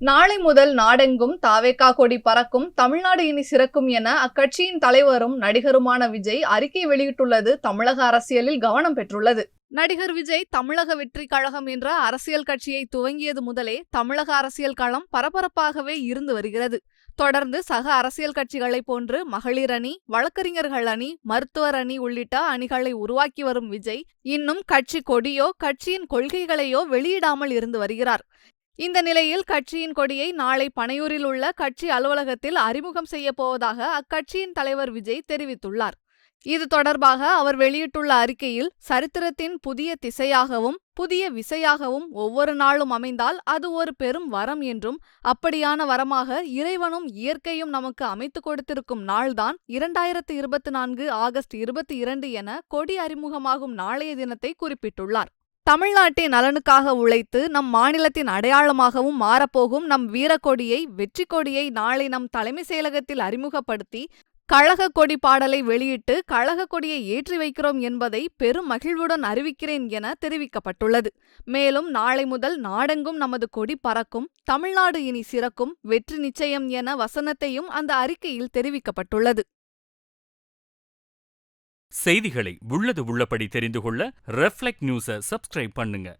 நாளை முதல் நாடெங்கும் தாவேகா கொடி பறக்கும், தமிழ்நாடு இனி சிறக்கும் என அக்கட்சியின் தலைவரும் நடிகருமான விஜய் அறிக்கை வெளியிட்டுள்ளது தமிழக அரசியலில் கவனம் பெற்றுள்ளது. நடிகர் விஜய் தமிழக வெற்றி கழகம் என்ற அரசியல் கட்சியை துவங்கியது முதலே தமிழக அரசியல் களம் பரபரப்பாகவே இருந்து வருகிறது. தொடர்ந்து சக அரசியல் கட்சிகளைப் போன்று மகளிர் அணி, வழக்கறிஞர்கள் அணி, மருத்துவர் அணி உள்ளிட்ட அணிகளை உருவாக்கி வரும் விஜய் இன்னும் கட்சி கொடியோ கட்சியின் கொள்கைகளையோ வெளியிடாமல் இருந்து வருகிறார். இந்த நிலையில் கட்சியின் கொடியை நாளை பனையூரில் உள்ள கட்சி அலுவலகத்தில் அறிமுகம் செய்ய போவதாக அக்கட்சியின் தலைவர் விஜய் தெரிவித்துள்ளார். இது தொடர்பாக அவர் வெளியிட்டுள்ள அறிக்கையில், சரித்திரத்தின் புதிய திசையாகவும் புதிய விசையாகவும் ஒவ்வொரு நாளும் அமைந்தால் அது ஒரு பெரும் வரம் என்றும், அப்படியான வரமாக இறைவனும் இயற்கையும் நமக்கு அமைத்து கொடுத்திருக்கும் நாள்தான் 2024 ஆகஸ்ட் 22 என கொடி அறிமுகமாகும் நாளைய தினத்தை குறிப்பிட்டுள்ளார். தமிழ்நாட்டின் நலனுக்காக உழைத்து நம் மாநிலத்தின் அடையாளமாகவும் மாறப்போகும் நம் வீரக்கொடியை, வெற்றி கொடியை நாளை நம் தலைமை செயலகத்தில் அறிமுகப்படுத்தி கழக கொடி பாடலை வெளியிட்டு கழக கொடியை ஏற்றி வைக்கிறோம் என்பதை பெரும் மகிழ்வுடன் அறிவிக்கிறேன் என தெரிவிக்கப்பட்டுள்ளது. மேலும் நாளை முதல் நாடெங்கும் நமது கொடி பறக்கும், தமிழ்நாடு இனி சிறக்கும், வெற்றி நிச்சயம் என வசனத்தையும் அந்த அறிக்கையில் தெரிவிக்கப்பட்டுள்ளது. செய்திகளை உள்ளது உள்ளபடி தெரிந்து கொள்ள ரெஃப்ளெக்ட் நியூஸை சப்ஸ்கிரைப் பண்ணுங்க.